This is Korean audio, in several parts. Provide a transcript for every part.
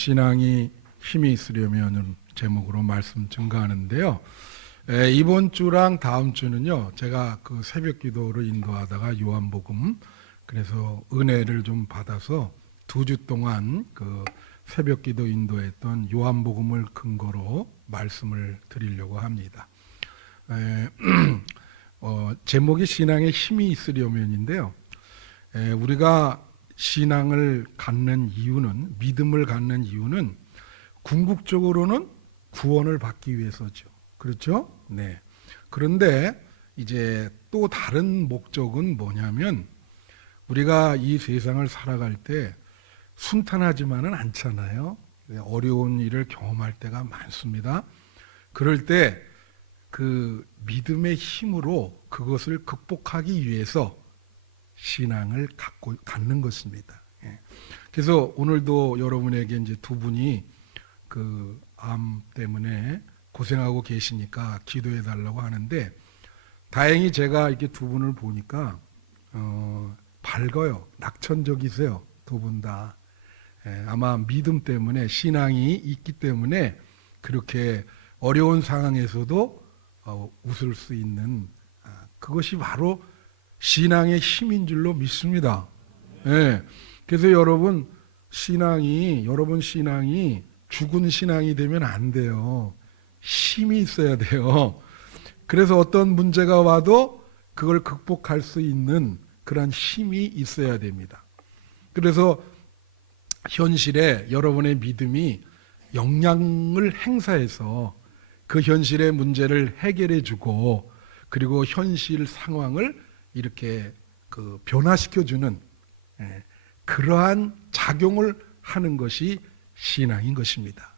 신앙이 힘이 있으려면 제목으로 말씀 증가하는데요. 이번 주랑 다음 주는요, 제가 그 새벽 기도로 인도하다가 요한복음, 그래서 은혜를 좀 받아서 2주 동안 그 새벽 기도 인도했던 요한복음을 근거로 말씀을 드리려고 합니다. 제목이 신앙에 힘이 있으려면인데요. 우리가 신앙을 갖는 이유는, 믿음을 갖는 이유는 궁극적으로는 구원을 받기 위해서죠. 그렇죠? 네. 그런데 이제 또 다른 목적은 뭐냐면, 우리가 이 세상을 살아갈 때 순탄하지만은 않잖아요. 어려운 일을 경험할 때가 많습니다. 그럴 때 그 믿음의 힘으로 그것을 극복하기 위해서 신앙을 갖는 것입니다. 그래서 오늘도 여러분에게 이제 두 분이 그 암 때문에 고생하고 계시니까 기도해 달라고 하는데, 다행히 제가 이렇게 두 분을 보니까 밝아요. 낙천적이세요. 두 분 다. 아마 믿음 때문에, 신앙이 있기 때문에 그렇게 어려운 상황에서도 웃을 수 있는, 그것이 바로 신앙의 힘인 줄로 믿습니다. 그래서 여러분 신앙이 죽은 신앙이 되면 안 돼요. 힘이 있어야 돼요. 그래서 어떤 문제가 와도 그걸 극복할 수 있는 그런 힘이 있어야 됩니다. 그래서 현실에 여러분의 믿음이 영향을 행사해서 그 현실의 문제를 해결해 주고, 그리고 현실 상황을 이렇게 그 변화시켜주는 그러한 작용을 하는 것이 신앙인 것입니다.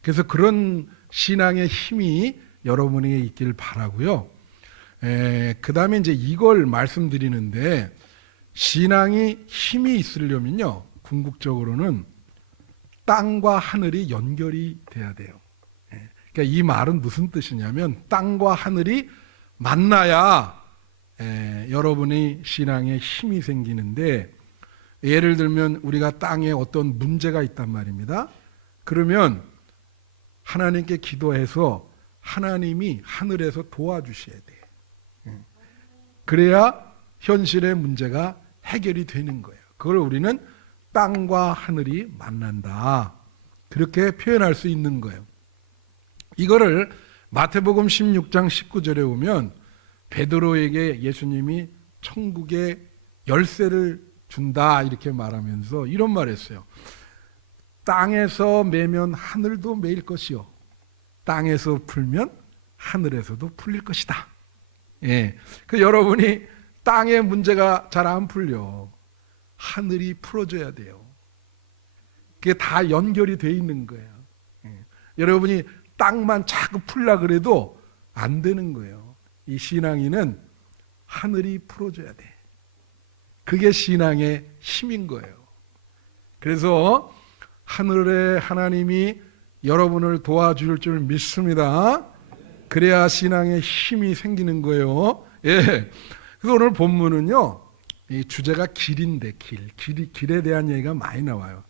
그래서 그런 신앙의 힘이 여러분에게 있길 바라고요. 그 다음에 이제 이걸 말씀드리는데, 신앙이 힘이 있으려면요, 궁극적으로는 땅과 하늘이 연결이 돼야 돼요. 그러니까 이 말은 무슨 뜻이냐면, 땅과 하늘이 만나야 여러분의 신앙에 힘이 생기는데, 예를 들면 우리가 땅에 어떤 문제가 있단 말입니다. 그러면 하나님께 기도해서 하나님이 하늘에서 도와주셔야 돼요. 그래야 현실의 문제가 해결이 되는 거예요. 그걸 우리는 땅과 하늘이 만난다, 그렇게 표현할 수 있는 거예요. 이거를 마태복음 16장 19절에 보면 베드로에게 예수님이 천국의 열쇠를 준다 이렇게 말하면서 이런 말을 했어요. 땅에서 매면 하늘도 매일 것이요, 땅에서 풀면 하늘에서도 풀릴 것이다. 그 여러분이 땅의 문제가 잘 안 풀려. 하늘이 풀어줘야 돼요. 그게 다 연결이 돼 있는 거예요. 여러분이 땅만 자꾸 풀라 그래도 안 되는 거예요. 이 신앙인은 하늘이 풀어줘야 돼. 그게 신앙의 힘인 거예요. 그래서 하늘의 하나님이 여러분을 도와줄 줄 믿습니다. 그래야 신앙의 힘이 생기는 거예요. 그래서 오늘 본문은요, 이 주제가 길인데, 길에 대한 얘기가 많이 나와요.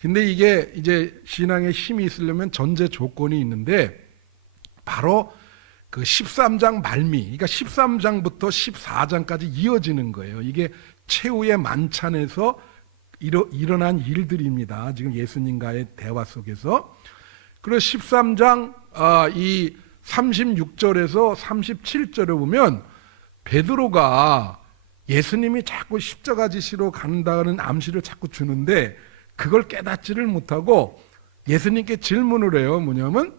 근데 이게 이제 신앙의 힘이 있으려면 전제 조건이 있는데, 바로 그 13장 말미, 그러니까 13장부터 14장까지 이어지는 거예요. 이게 최후의 만찬에서 일어난 일들입니다. 지금 예수님과의 대화 속에서. 그리고 13장 이 36절에서 37절에 보면 베드로가 예수님이 자꾸 십자가 지시로 간다는 암시를 자꾸 주는데 그걸 깨닫지를 못하고 예수님께 질문을 해요. 뭐냐면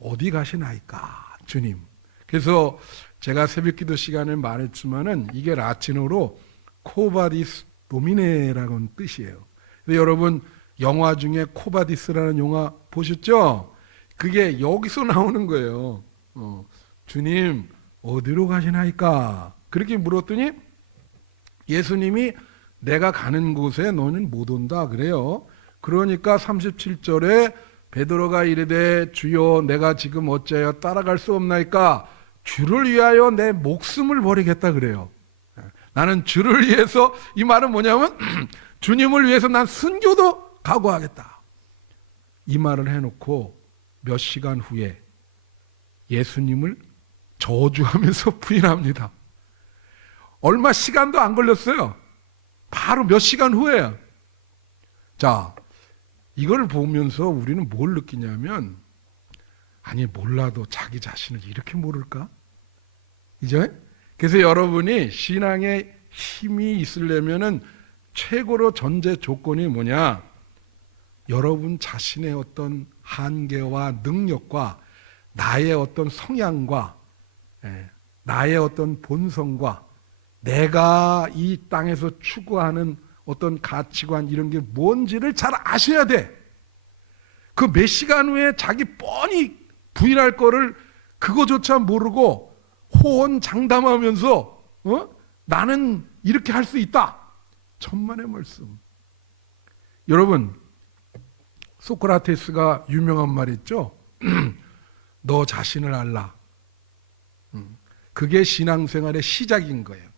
어디 가시나이까 주님. 그래서 제가 새벽기도 시간에 말했지만은 이게 라틴어로 코바디스 도미네라는 뜻이에요. 여러분 영화 중에 코바디스라는 영화 보셨죠? 그게 여기서 나오는 거예요. 주님 어디로 가시나이까? 그렇게 물었더니 예수님이 내가 가는 곳에 너는 못 온다 그래요. 그러니까 37절에 베드로가 이르되 주여 내가 지금 어찌하여 따라갈 수 없나이까? 주를 위하여 내 목숨을 버리겠다 그래요. 나는 주를 위해서, 이 말은 뭐냐면 주님을 위해서 난 순교도 각오하겠다. 이 말을 해놓고 몇 시간 후에 예수님을 저주하면서 부인합니다. 얼마 시간도 안 걸렸어요. 바로 몇 시간 후에요. 자, 이걸 보면서 우리는 뭘 느끼냐면, 아니 몰라도 자기 자신을 이렇게 모를까? 이제 그래서 여러분이 신앙에 힘이 있으려면은 최고로 전제 조건이 뭐냐? 여러분 자신의 어떤 한계와 능력과 나의 어떤 성향과 나의 어떤 본성과 내가 이 땅에서 추구하는 어떤 가치관 이런 게 뭔지를 잘 아셔야 돼. 그 몇 시간 후에 자기 뻔히 부인할 거를 그거조차 모르고 호언장담하면서 나는 이렇게 할 수 있다. 천만의 말씀. 여러분, 소크라테스가 유명한 말 있죠. 너 자신을 알라. 그게 신앙생활의 시작인 거예요.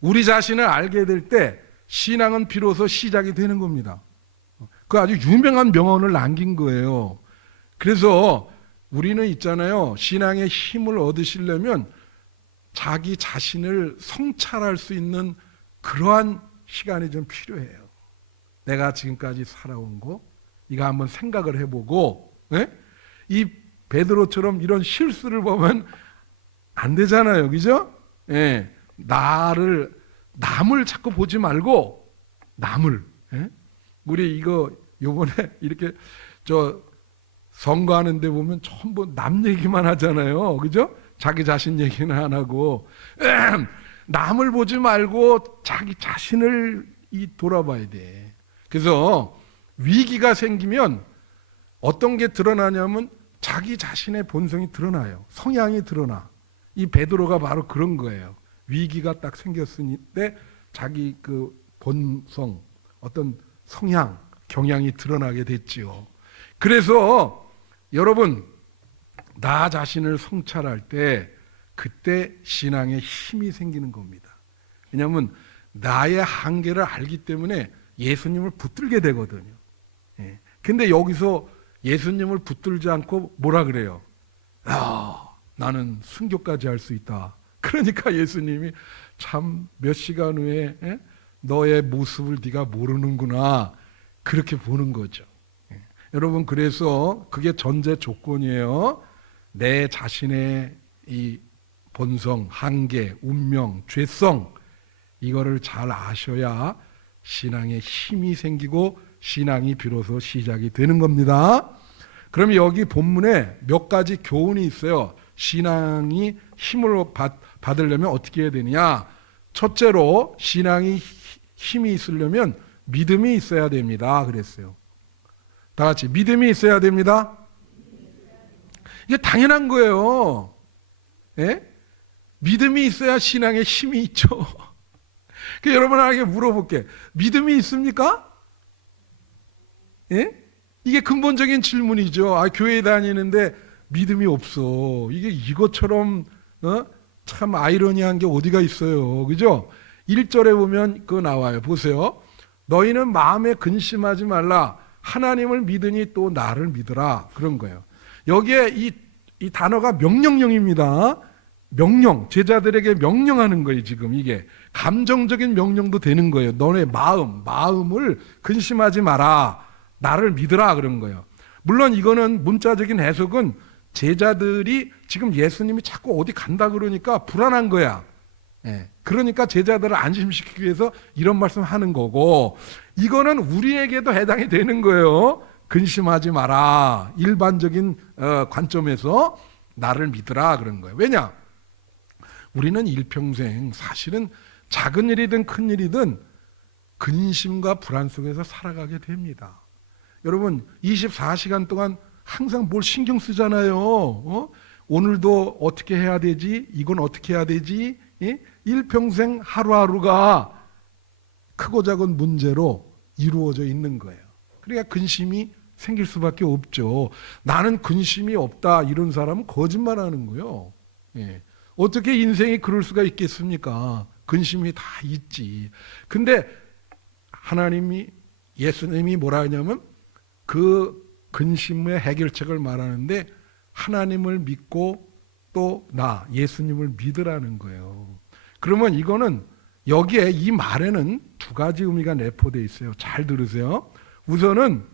우리 자신을 알게 될 때 신앙은 비로소 시작이 되는 겁니다. 그 아주 유명한 명언을 남긴 거예요. 그래서 우리는 있잖아요. 신앙의 힘을 얻으시려면 자기 자신을 성찰할 수 있는 그러한 시간이 좀 필요해요. 내가 지금까지 살아온 거 이거 한번 생각을 해보고 이 베드로처럼 이런 실수를 보면 안 되잖아요. 그죠? 남을 자꾸 보지 말고 남을. 우리 이거 요번에 이렇게 선거하는 데 보면 전부 남 얘기만 하잖아요. 그죠? 자기 자신 얘기는 안 하고 남을 보지 말고 자기 자신을 돌아봐야 돼. 그래서 위기가 생기면 어떤 게 드러나냐면 자기 자신의 본성이 드러나요. 성향이 드러나. 이 베드로가 바로 그런 거예요. 위기가 딱 생겼을 때 자기 그 본성, 어떤 성향, 경향이 드러나게 됐지요. 그래서 여러분, 나 자신을 성찰할 때 그때 신앙에 힘이 생기는 겁니다. 왜냐하면 나의 한계를 알기 때문에 예수님을 붙들게 되거든요. 근데 여기서 예수님을 붙들지 않고 뭐라 그래요? 나는 순교까지 할 수 있다. 그러니까 예수님이 참 몇 시간 후에 너의 모습을 네가 모르는구나. 그렇게 보는 거죠. 여러분, 그래서 그게 전제 조건이에요. 내 자신의 이 본성, 한계, 운명, 죄성 이거를 잘 아셔야 신앙에 힘이 생기고 신앙이 비로소 시작이 되는 겁니다. 그럼 여기 본문에 몇 가지 교훈이 있어요. 신앙이 힘을 받으려면 어떻게 해야 되느냐? 첫째로 신앙이 힘이 있으려면 믿음이 있어야 됩니다. 그랬어요. 다 같이 믿음이 있어야 됩니다. 이게 당연한 거예요. 믿음이 있어야 신앙에 힘이 있죠. 여러분에게 물어볼게. 믿음이 있습니까? 이게 근본적인 질문이죠. 교회 다니는데 믿음이 없어. 이게 이것처럼 참 아이러니한 게 어디가 있어요. 그죠? 1절에 보면 그거 나와요. 보세요. 너희는 마음에 근심하지 말라. 하나님을 믿으니 또 나를 믿으라. 그런 거예요. 여기에 이 단어가 명령형입니다. 명령, 제자들에게 명령하는 거예요. 지금 이게 감정적인 명령도 되는 거예요. 너네 마음을 근심하지 마라. 나를 믿으라. 그런 거예요. 물론 이거는 문자적인 해석은 제자들이 지금 예수님이 자꾸 어디 간다 그러니까 불안한 거야. 그러니까 제자들을 안심시키기 위해서 이런 말씀하는 거고, 이거는 우리에게도 해당이 되는 거예요. 근심하지 마라. 일반적인 관점에서 나를 믿으라 그런 거예요. 왜냐? 우리는 일평생 사실은 작은 일이든 큰 일이든 근심과 불안 속에서 살아가게 됩니다. 여러분 24시간 동안 항상 뭘 신경 쓰잖아요. 오늘도 어떻게 해야 되지? 이건 어떻게 해야 되지? 일평생 하루하루가 크고 작은 문제로 이루어져 있는 거예요. 그러니까 근심이 생길 수밖에 없죠. 나는 근심이 없다 이런 사람은 거짓말하는 거예요. 어떻게 인생이 그럴 수가 있겠습니까? 근심이 다 있지. 근데 하나님이, 예수님이 뭐라 하냐면 그 근심의 해결책을 말하는데 하나님을 믿고 또 예수님을 믿으라는 거예요. 그러면 이거는 여기에 이 말에는 두 가지 의미가 내포되어 있어요. 잘 들으세요. 우선은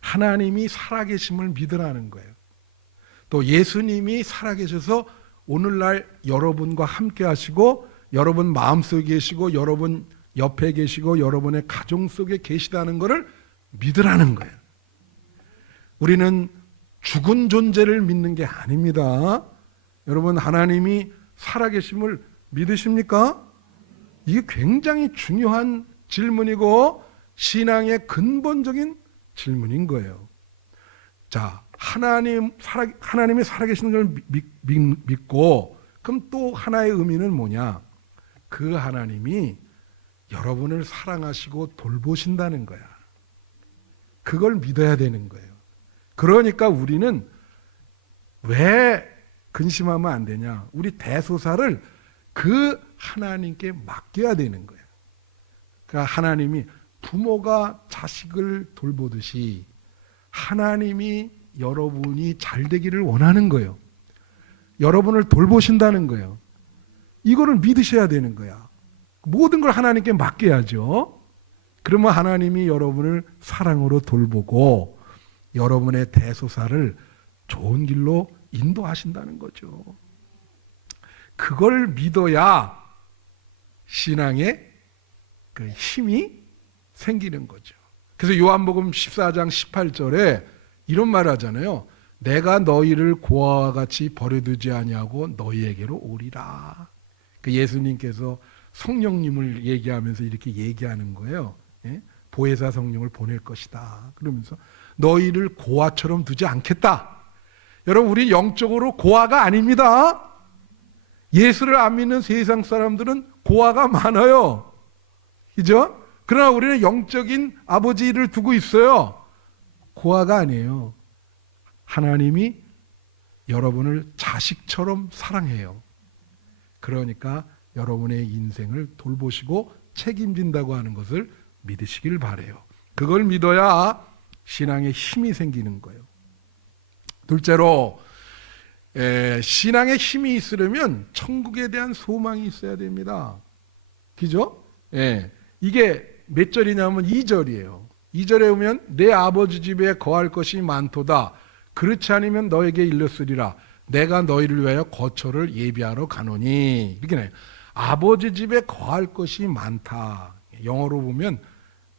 하나님이 살아계심을 믿으라는 거예요. 또 예수님이 살아계셔서 오늘날 여러분과 함께 하시고 여러분 마음속에 계시고 여러분 옆에 계시고 여러분의 가정 속에 계시다는 것을 믿으라는 거예요. 우리는 죽은 존재를 믿는 게 아닙니다. 여러분 하나님이 살아계심을 믿으십니까? 이게 굉장히 중요한 질문이고 신앙의 근본적인 질문인 거예요. 자, 하나님이 살아계시는 걸 믿고 그럼 또 하나의 의미는 뭐냐? 그 하나님이 여러분을 사랑하시고 돌보신다는 거야. 그걸 믿어야 되는 거예요. 그러니까 우리는 왜 근심하면 안 되냐? 우리 대소사를 그 하나님께 맡겨야 되는 거예요. 그러니까 하나님이 부모가 자식을 돌보듯이 하나님이 여러분이 잘 되기를 원하는 거예요. 여러분을 돌보신다는 거예요. 이거를 믿으셔야 되는 거야. 모든 걸 하나님께 맡겨야죠. 그러면 하나님이 여러분을 사랑으로 돌보고 여러분의 대소사를 좋은 길로 인도하신다는 거죠. 그걸 믿어야 신앙의 그 힘이 생기는 거죠. 그래서 요한복음 14장 18절에 이런 말 하잖아요. 내가 너희를 고아와 같이 버려두지 아니하고 너희에게로 오리라. 그 예수님께서 성령님을 얘기하면서 이렇게 얘기하는 거예요. 예? 보혜사 성령을 보낼 것이다. 그러면서 너희를 고아처럼 두지 않겠다. 여러분 우리 영적으로 고아가 아닙니다. 예수를 안 믿는 세상 사람들은 고아가 많아요. 그죠? 그러나 우리는 영적인 아버지를 두고 있어요. 고아가 아니에요. 하나님이 여러분을 자식처럼 사랑해요. 그러니까 여러분의 인생을 돌보시고 책임진다고 하는 것을 믿으시길 바라요. 그걸 믿어야 신앙에 힘이 생기는 거예요. 둘째로 신앙에 힘이 있으려면 천국에 대한 소망이 있어야 됩니다. 그죠? 이게 몇 절이냐면 2절이에요. 2절에 보면 내 아버지 집에 거할 것이 많도다. 그렇지 않으면 너에게 일렀으리라. 내가 너희를 위하여 거처를 예비하러 가노니. 이렇게 나요. 아버지 집에 거할 것이 많다. 영어로 보면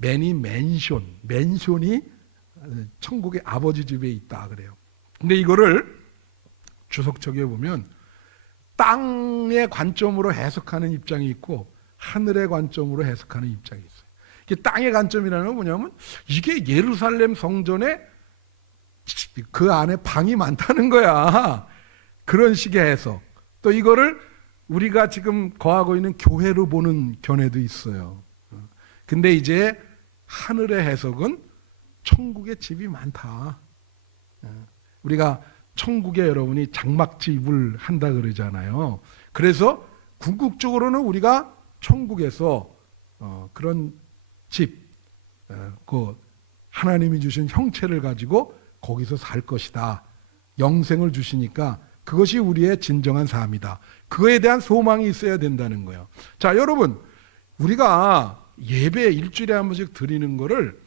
many mansion. 맨션이 천국의 아버지 집에 있다 그래요. 근데 이거를 주석적에 보면 땅의 관점으로 해석하는 입장이 있고 하늘의 관점으로 해석하는 입장이 있어요. 이게 땅의 관점이라는 건 뭐냐면 이게 예루살렘 성전에 그 안에 방이 많다는 거야. 그런 식의 해석. 또 이거를 우리가 지금 거하고 있는 교회로 보는 견해도 있어요. 근데 이제 하늘의 해석은 천국에 집이 많다. 우리가 천국에 여러분이 장막집을 한다 그러잖아요. 그래서 궁극적으로는 우리가 천국에서 그런 집, 그 하나님이 주신 형체를 가지고 거기서 살 것이다. 영생을 주시니까 그것이 우리의 진정한 삶이다. 그거에 대한 소망이 있어야 된다는 거예요. 자, 여러분, 우리가 예배 일주일에 한 번씩 드리는 거를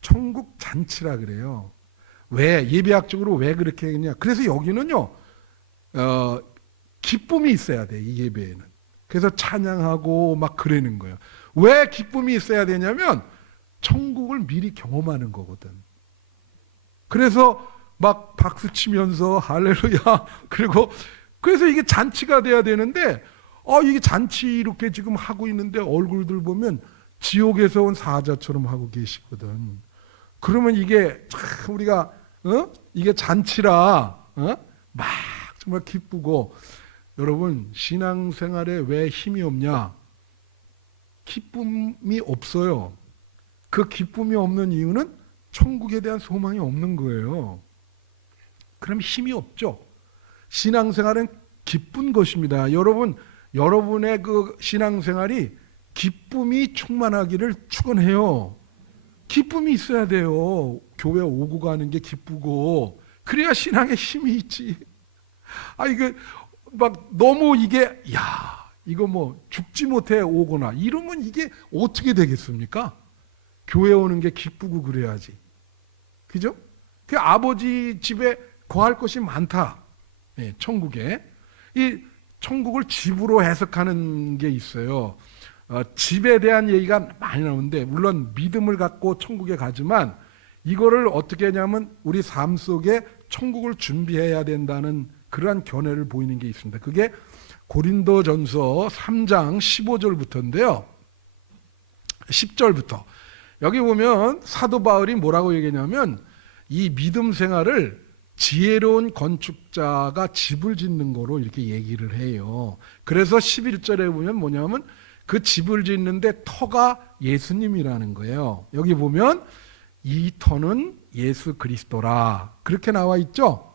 천국 잔치라 그래요. 왜? 예배학적으로 왜 그렇게 했냐? 그래서 여기는요, 기쁨이 있어야 돼, 이 예배에는. 그래서 찬양하고 막 그러는 거예요. 왜 기쁨이 있어야 되냐면, 천국을 미리 경험하는 거거든. 그래서 막 박수 치면서 할렐루야. 그리고 그래서 이게 잔치가 돼야 되는데, 이게 잔치 이렇게 지금 하고 있는데 얼굴들 보면 지옥에서 온 사자처럼 하고 계시거든. 그러면 이게 참 우리가 이게 잔치라 막 정말 기쁘고. 여러분 신앙생활에 왜 힘이 없냐? 기쁨이 없어요. 그 기쁨이 없는 이유는 천국에 대한 소망이 없는 거예요. 그럼 힘이 없죠. 신앙생활은 기쁜 것입니다. 여러분, 여러분의 그 신앙생활이 기쁨이 충만하기를 축원해요. 기쁨이 있어야 돼요. 교회 오고 가는 게 기쁘고 그래야 신앙에 힘이 있지. 이게 막 너무 이게 이거 뭐 죽지 못해 오거나 이러면 이게 어떻게 되겠습니까? 교회 오는 게 기쁘고 그래야지. 그죠? 그 아버지 집에 거할 것이 많다. 천국에. 이 천국을 집으로 해석하는 게 있어요. 집에 대한 얘기가 많이 나오는데 물론 믿음을 갖고 천국에 가지만 이거를 어떻게 하냐면 우리 삶 속에 천국을 준비해야 된다는 그러한 견해를 보이는 게 있습니다. 그게 고린도전서 3장 15절부터인데요. 10절부터. 여기 보면 사도 바울이 뭐라고 얘기하냐면 이 믿음 생활을 지혜로운 건축자가 집을 짓는 거로 이렇게 얘기를 해요. 그래서 11절에 보면 뭐냐면 그 집을 짓는데 터가 예수님이라는 거예요. 여기 보면 이 터는 예수 그리스도라 그렇게 나와 있죠.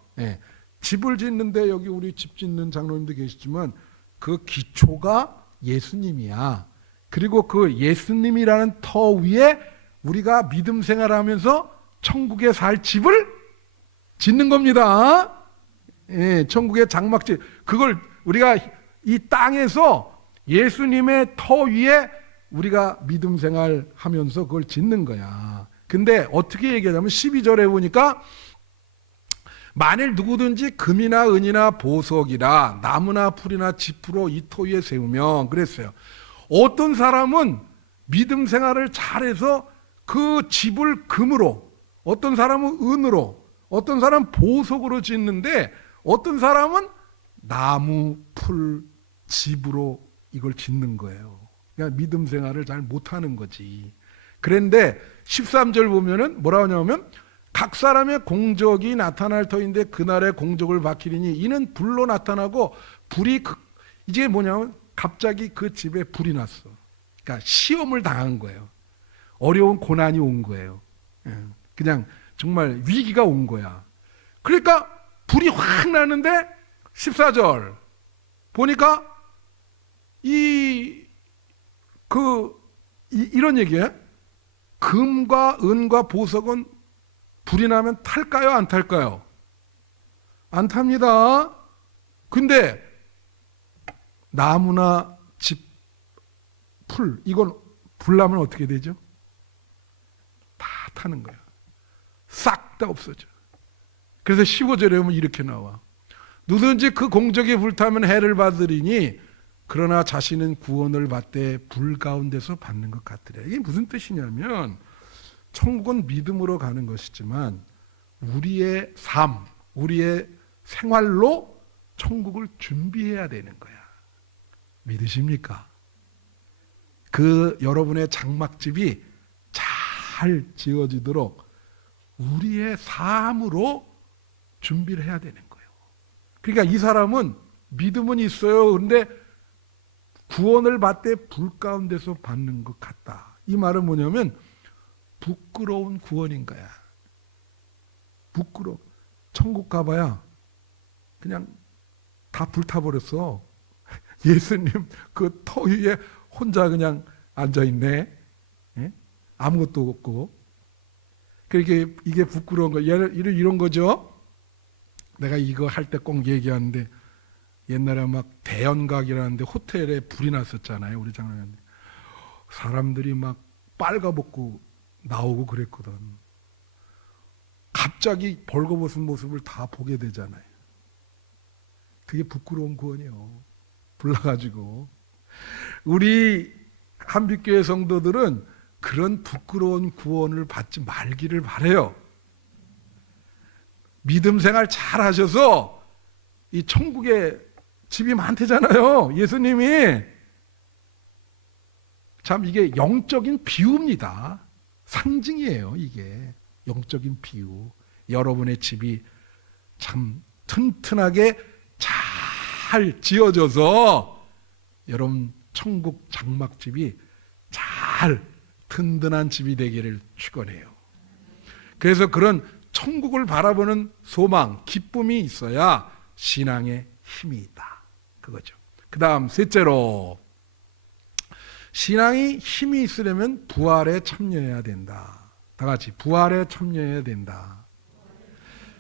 집을 짓는데 여기 우리 집 짓는 장로님도 계시지만 그 기초가 예수님이야. 그리고 그 예수님이라는 터 위에 우리가 믿음 생활하면서 천국에 살 집을 짓는 겁니다. 천국의 장막집. 그걸 우리가 이 땅에서 예수님의 터 위에 우리가 믿음 생활하면서 그걸 짓는 거야. 근데 어떻게 얘기하냐면 12절에 보니까 만일 누구든지 금이나 은이나 보석이라 나무나 풀이나 지푸로 이 터 위에 세우면 그랬어요. 어떤 사람은 믿음 생활을 잘해서 그 집을 금으로, 어떤 사람은 은으로, 어떤 사람은 보석으로 짓는데 어떤 사람은 나무, 풀, 집으로 이걸 짓는 거예요. 그러니까 믿음 생활을 잘 못하는 거지. 그런데 13절 보면은 뭐라고 하냐면 각 사람의 공적이 나타날 터인데 그날의 공적을 밝히리니 이는 불로 나타나고 불이 이게 뭐냐면 갑자기 그 집에 불이 났어. 그러니까 시험을 당한 거예요. 어려운 고난이 온 거예요. 그냥 정말 위기가 온 거야. 그러니까 불이 확 나는데 14절 보니까 이런 얘기예요. 금과 은과 보석은 불이 나면 탈까요? 안 탈까요? 안 탑니다. 근데 나무나 집, 풀 이건 불 나면 어떻게 되죠? 다 타는 거야. 싹 다 없어져. 그래서 15절에 보면 이렇게 나와. 누구든지 그 공적이 불타면 해를 받으리니 그러나 자신은 구원을 받되 불 가운데서 받는 것 같으랴. 이게 무슨 뜻이냐면 천국은 믿음으로 가는 것이지만 우리의 삶, 우리의 생활로 천국을 준비해야 되는 거야. 믿으십니까? 그 여러분의 장막집이 잘 지어지도록 우리의 삶으로 준비를 해야 되는 거예요. 그러니까 이 사람은 믿음은 있어요. 그런데 구원을 받되 불 가운데서 받는 것 같다. 이 말은 뭐냐면 부끄러운 구원인 거야. 부끄러워. 천국 가봐야 그냥 다 불타버렸어. 예수님 그 터 위에 혼자 그냥 앉아있네. 아무것도 없고. 그렇게 이게 부끄러운 거. 이런 거죠. 내가 이거 할 때 꼭 얘기하는데 옛날에 막 대연각이라는데 호텔에 불이 났었잖아요. 우리 장로님. 사람들이 막 빨가벗고 나오고 그랬거든. 갑자기 벌거벗은 모습을 다 보게 되잖아요. 그게 부끄러운 구원이에요. 불나가지고. 우리 한빛교회 성도들은 그런 부끄러운 구원을 받지 말기를 바라요. 믿음 생활 잘 하셔서 이 천국에 집이 많대잖아요. 예수님이. 참 이게 영적인 비유입니다. 상징이에요. 이게 영적인 비유. 여러분의 집이 참 튼튼하게 잘 지어져서 여러분 천국 장막집이 잘 든든한 집이 되기를 축원해요. 그래서 그런 천국을 바라보는 소망, 기쁨이 있어야 신앙에 힘이 있다. 그거죠. 그 다음 셋째로 신앙이 힘이 있으려면 부활에 참여해야 된다. 다 같이 부활에 참여해야 된다.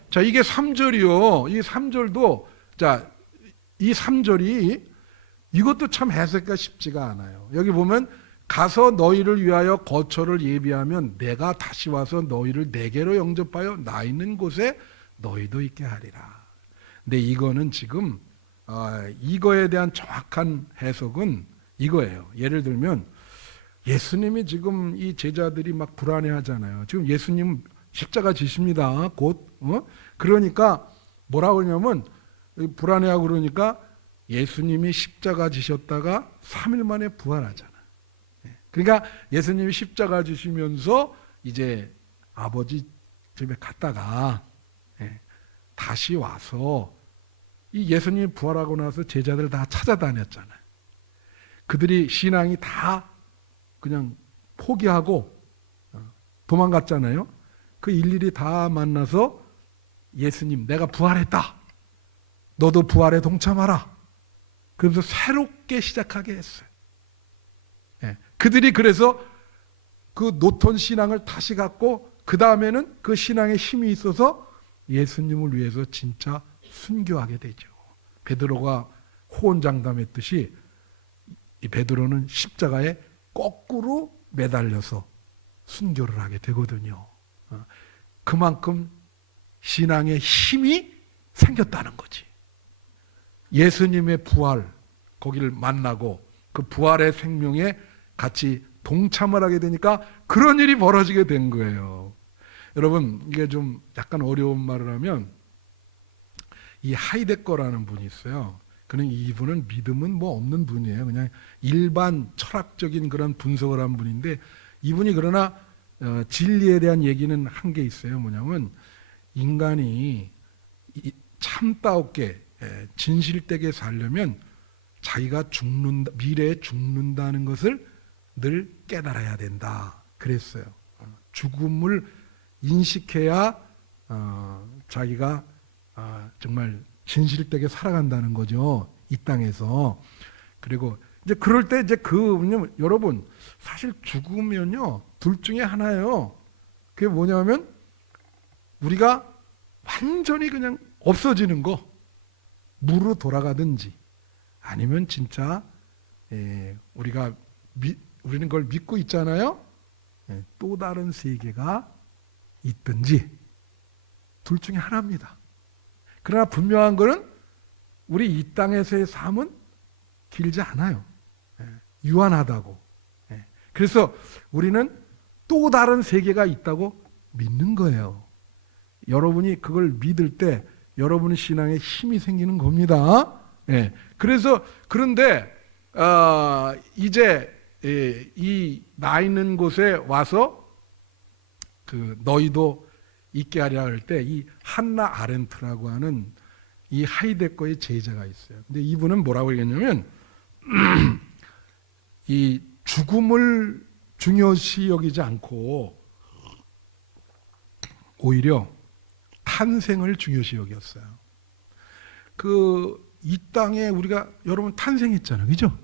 자, 이게 3절이요. 이 3절도 자, 이 3절이 이것도 참 해석하기가 쉽지가 않아요. 여기 보면 가서 너희를 위하여 거처를 예비하면 내가 다시 와서 너희를 내게로 영접하여 나 있는 곳에 너희도 있게 하리라. 근데 이거는 지금 이거에 대한 정확한 해석은 이거예요. 예를 들면 예수님이 지금 이 제자들이 막 불안해하잖아요. 지금 예수님 십자가 지십니다. 곧 그러니까 뭐라고 그러냐면 불안해하고 그러니까 예수님이 십자가 지셨다가 3일 만에 부활하잖아. 그러니까 예수님이 십자가 지시면서 이제 아버지 집에 갔다가 다시 와서 이 예수님이 부활하고 나서 제자들 다 찾아다녔잖아요. 그들이 신앙이 다 그냥 포기하고 도망갔잖아요. 그 일일이 다 만나서 예수님 내가 부활했다. 너도 부활에 동참하라. 그러면서 새롭게 시작하게 했어요. 그들이 그래서 그 놓던 신앙을 다시 갖고 그 다음에는 그 신앙에 힘이 있어서 예수님을 위해서 진짜 순교하게 되죠. 베드로가 호언장담했듯이 이 베드로는 십자가에 거꾸로 매달려서 순교를 하게 되거든요. 그만큼 신앙의 힘이 생겼다는 거지. 예수님의 부활 거기를 만나고 그 부활의 생명에 같이 동참을 하게 되니까 그런 일이 벌어지게 된 거예요. 여러분 이게 좀 약간 어려운 말을 하면 이 하이데거라는 분이 있어요. 그는 이분은 믿음은 뭐 없는 분이에요. 그냥 일반 철학적인 그런 분석을 한 분인데 이분이 그러나 진리에 대한 얘기는 한 게 있어요. 뭐냐면 인간이 참다웠게 진실되게 살려면 자기가 미래에 죽는다는 것을 늘 깨달아야 된다. 그랬어요. 죽음을 인식해야 자기가 정말 진실되게 살아간다는 거죠. 이 땅에서. 그리고 이제 그럴 때 이제 여러분 사실 죽으면요 둘 중에 하나예요. 그게 뭐냐면 우리가 완전히 그냥 없어지는 거, 무로 돌아가든지 아니면 진짜 우리는 그걸 믿고 있잖아요. 또 다른 세계가 있든지 둘 중에 하나입니다. 그러나 분명한 것은 우리 이 땅에서의 삶은 길지 않아요. 유한하다고. 그래서 우리는 또 다른 세계가 있다고 믿는 거예요. 여러분이 그걸 믿을 때 여러분의 신앙에 힘이 생기는 겁니다. 그래서 그런데 이제 이 나 있는 곳에 와서 그 너희도 있게 하려 할 때 이 한나 아렌트라고 하는 이 하이데거의 제자가 있어요. 근데 이분은 뭐라고 얘기했냐면 이 죽음을 중요시 여기지 않고 오히려 탄생을 중요시 여겼어요. 이 땅에 우리가 여러분 탄생했잖아요. 그죠?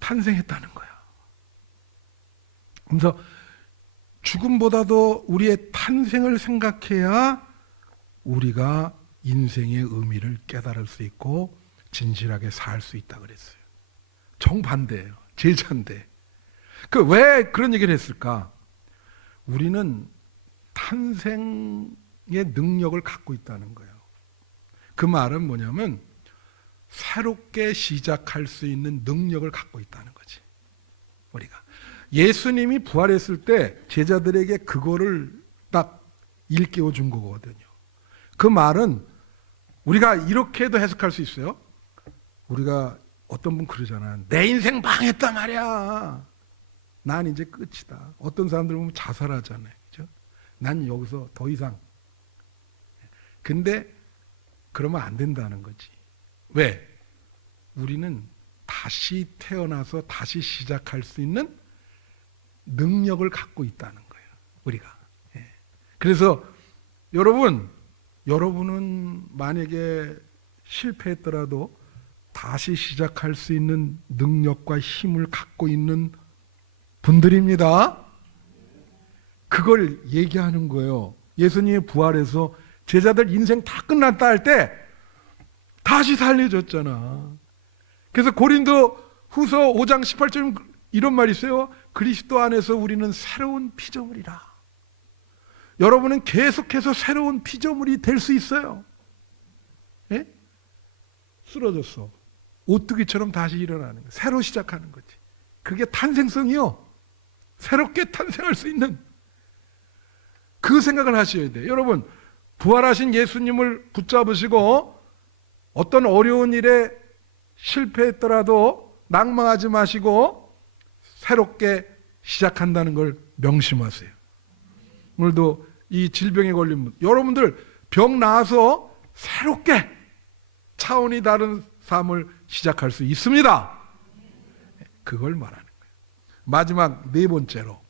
탄생했다는 거야. 그래서 죽음보다도 우리의 탄생을 생각해야 우리가 인생의 의미를 깨달을 수 있고 진실하게 살 수 있다 그랬어요. 정반대예요. 제자인데. 왜 그런 얘기를 했을까? 우리는 탄생의 능력을 갖고 있다는 거예요. 그 말은 뭐냐면 새롭게 시작할 수 있는 능력을 갖고 있다는 거지. 우리가 예수님이 부활했을 때 제자들에게 그거를 딱 일깨워 준 거거든요. 그 말은 우리가 이렇게도 해석할 수 있어요. 우리가 어떤 분 그러잖아요. 내 인생 망했단 말이야. 난 이제 끝이다. 어떤 사람들 보면 자살하잖아요. 그죠? 난 여기서 더 이상. 근데 그러면 안 된다는 거지. 왜? 우리는 다시 태어나서 다시 시작할 수 있는 능력을 갖고 있다는 거예요. 우리가. 그래서 여러분은 만약에 실패했더라도 다시 시작할 수 있는 능력과 힘을 갖고 있는 분들입니다. 그걸 얘기하는 거예요. 예수님이 부활해서 제자들 인생 다 끝났다 할 때 다시 살려줬잖아. 그래서 고린도 후서 5장 18절 이런 말이 있어요. 그리스도 안에서 우리는 새로운 피조물이라. 여러분은 계속해서 새로운 피조물이 될 수 있어요. 예? 쓰러졌어. 오뚜기처럼 다시 일어나는 거예요. 새로 시작하는 거지. 그게 탄생성이요. 새롭게 탄생할 수 있는 그 생각을 하셔야 돼요. 여러분, 부활하신 예수님을 붙잡으시고 어떤 어려운 일에 실패했더라도 낭망하지 마시고 새롭게 시작한다는 걸 명심하세요. 오늘도 이 질병에 걸린 분, 여러분들 병 나아서 새롭게 차원이 다른 삶을 시작할 수 있습니다. 그걸 말하는 거예요. 마지막 네 번째로,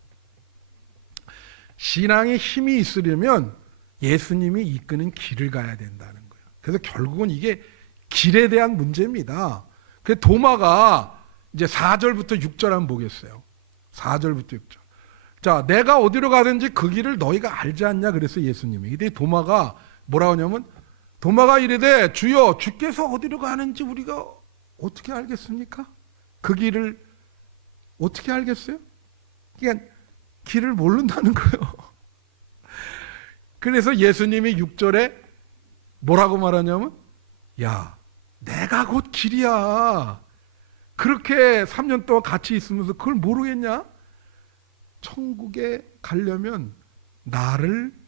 신앙에 힘이 있으려면 예수님이 이끄는 길을 가야 된다는 거예요. 그래서 결국은 이게 길에 대한 문제입니다. 그 도마가 이제 4절부터 6절 한번 보겠어요. 4절부터 6절. 자, 내가 어디로 가든지 그 길을 너희가 알지 않냐 그랬어요, 예수님이. 근데 도마가 뭐라고 하냐면, 도마가 이르되 주여 주께서 어디로 가는지 우리가 어떻게 알겠습니까? 그 길을 어떻게 알겠어요? 그러니까 길을 모른다는 거예요. 그래서 예수님이 6절에 뭐라고 말하냐면, 야, 내가 곧 길이야. 그렇게 3년 동안 같이 있으면서 그걸 모르겠냐? 천국에 가려면 나를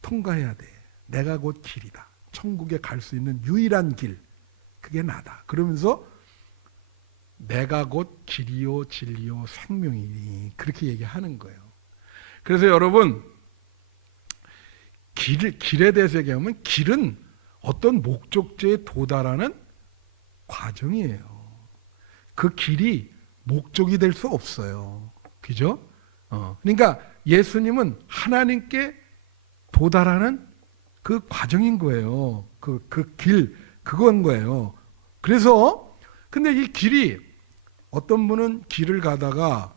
통과해야 돼. 내가 곧 길이다. 천국에 갈 수 있는 유일한 길, 그게 나다. 그러면서 내가 곧 길이요 진리요 생명이니, 그렇게 얘기하는 거예요. 그래서 여러분, 길에 대해서 얘기하면 길은 어떤 목적지에 도달하는 과정이에요. 그 길이 목적이 될 수 없어요. 그죠? 그러니까 예수님은 하나님께 도달하는 그 과정인 거예요. 그 길, 그건 거예요. 그래서, 근데 이 길이, 어떤 분은 길을 가다가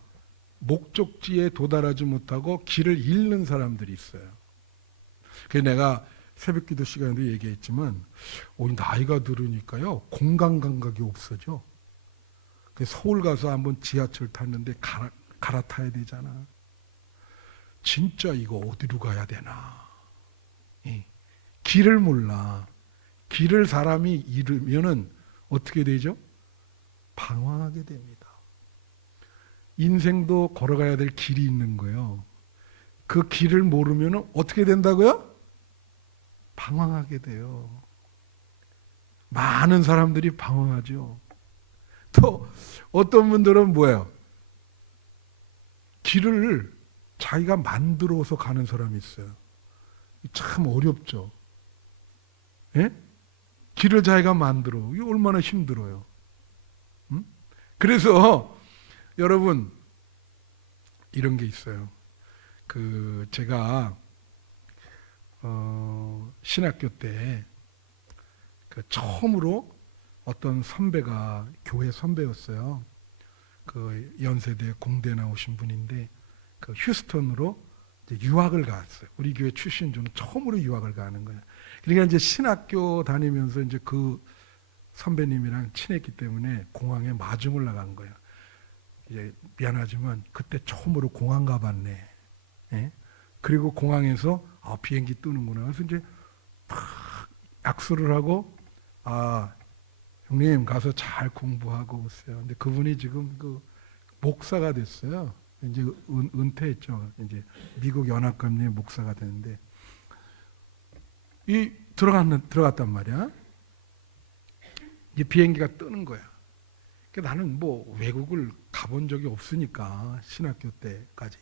목적지에 도달하지 못하고 길을 잃는 사람들이 있어요. 그래서 내가 새벽 기도 시간에도 얘기했지만, 나이가 들으니까요, 공간 감각이 없어져. 서울 가서 한번 지하철 탔는데 갈아타야 되잖아. 진짜 이거 어디로 가야 되나. 길을 몰라. 길을 사람이 잃으면은 어떻게 되죠? 방황하게 됩니다. 인생도 걸어가야 될 길이 있는 거예요. 그 길을 모르면은 어떻게 된다고요? 방황하게 돼요. 많은 사람들이 방황하죠. 또 어떤 분들은 뭐예요? 길을 자기가 만들어서 가는 사람이 있어요. 참 어렵죠. 예? 길을 자기가 만들어. 이게 얼마나 힘들어요. 그래서 여러분, 이런 게 있어요. 제가 신학교 때 처음으로 어떤 선배가 교회 선배였어요. 연세대 공대 나오신 분인데 휴스턴으로 이제 유학을 갔어요. 우리 교회 출신 중에 처음으로 유학을 가는 거예요. 그러니까 이제 신학교 다니면서 이제 그 선배님이랑 친했기 때문에 공항에 마중을 나간 거예요. 이제 미안하지만 그때 처음으로 공항 가봤네. 예? 그리고 공항에서 비행기 뜨는구나. 그래서 이제 막 약수를 하고, 형님 가서 잘 공부하고 오세요. 근데 그분이 지금 목사가 됐어요. 이제 은퇴했죠. 이제 미국 연합감리의 목사가 되는데, 들어갔단 말이야. 이제 비행기가 뜨는 거야. 그러니까 나는 뭐 외국을 가본 적이 없으니까 신학교 때까지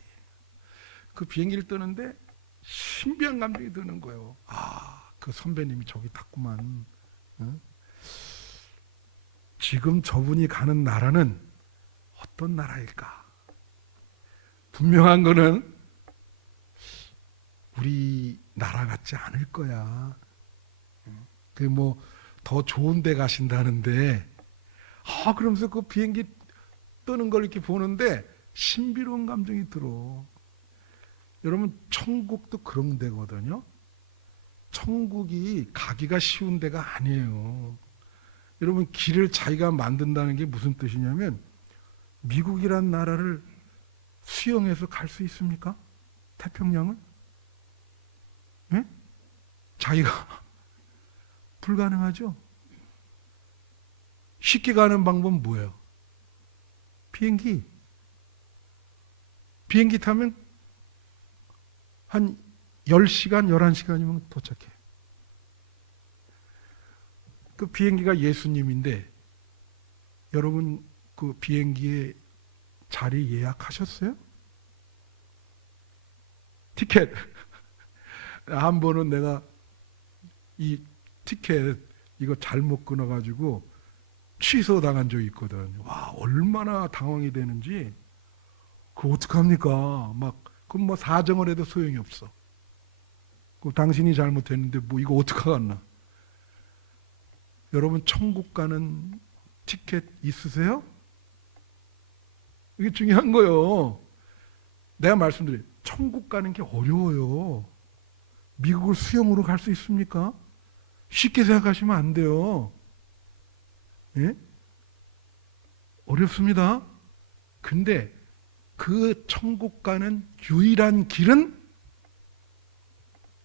그 비행기를 뜨는데 신비한 감정이 드는 거예요. 그 선배님이 저기 탔구만. 지금 저분이 가는 나라는 어떤 나라일까? 분명한 거는 우리 나라 같지 않을 거야. 더 좋은 데 가신다는데, 그러면서 그 비행기 뜨는 걸 이렇게 보는데 신비로운 감정이 들어. 여러분 천국도 그런 데거든요. 천국이 가기가 쉬운 데가 아니에요. 여러분 길을 자기가 만든다는 게 무슨 뜻이냐면 미국이란 나라를 수영해서 갈 수 있습니까? 태평양을? 예? 자기가 불가능하죠. 쉽게 가는 방법은 뭐예요? 비행기 타면 한 10시간, 11시간이면 도착해. 그 비행기가 예수님인데 여러분 그 비행기에 자리 예약하셨어요? 티켓. 한 번은 내가 이 티켓 이거 잘못 끊어가지고 취소당한 적이 있거든. 와, 얼마나 당황이 되는지. 그거 어떡합니까? 그럼 뭐 사정을 해도 소용이 없어. 그 당신이 잘못했는데 뭐 이거 어떡하겠나. 여러분 천국 가는 티켓 있으세요? 이게 중요한 거예요. 내가 말씀드려요. 천국 가는 게 어려워요. 미국을 수영으로 갈 수 있습니까? 쉽게 생각하시면 안 돼요. 예? 어렵습니다. 근데 그 천국 가는 유일한 길은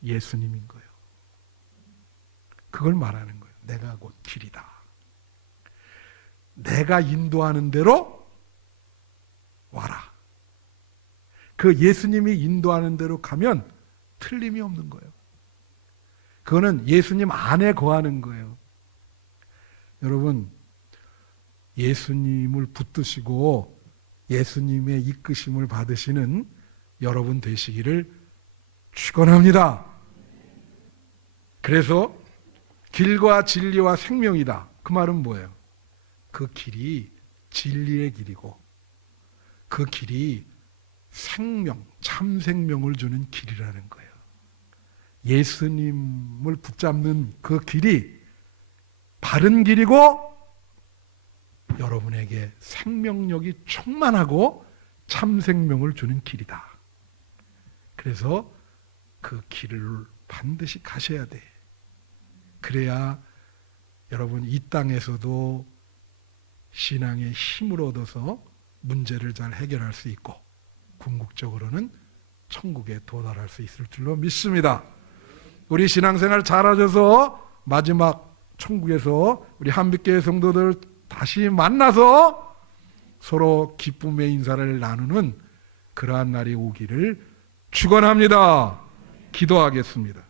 예수님인 거예요. 그걸 말하는 거예요. 내가 곧 길이다. 내가 인도하는 대로 와라. 그 예수님이 인도하는 대로 가면 틀림이 없는 거예요. 그거는 예수님 안에 거하는 거예요. 여러분, 예수님을 붙드시고 예수님의 이끄심을 받으시는 여러분 되시기를 축원합니다. 그래서 길과 진리와 생명이다. 그 말은 뭐예요? 그 길이 진리의 길이고 그 길이 생명, 참 생명을 주는 길이라는 거예요. 예수님을 붙잡는 그 길이 바른 길이고 여러분에게 생명력이 충만하고 참 생명을 주는 길이다. 그래서 그 길을 반드시 가셔야 돼. 그래야 여러분 이 땅에서도 신앙의 힘을 얻어서 문제를 잘 해결할 수 있고 궁극적으로는 천국에 도달할 수 있을 줄로 믿습니다. 우리 신앙생활 잘하셔서 마지막 천국에서 우리 한빛교회 성도들 다시 만나서 서로 기쁨의 인사를 나누는 그러한 날이 오기를 축원합니다. 기도하겠습니다.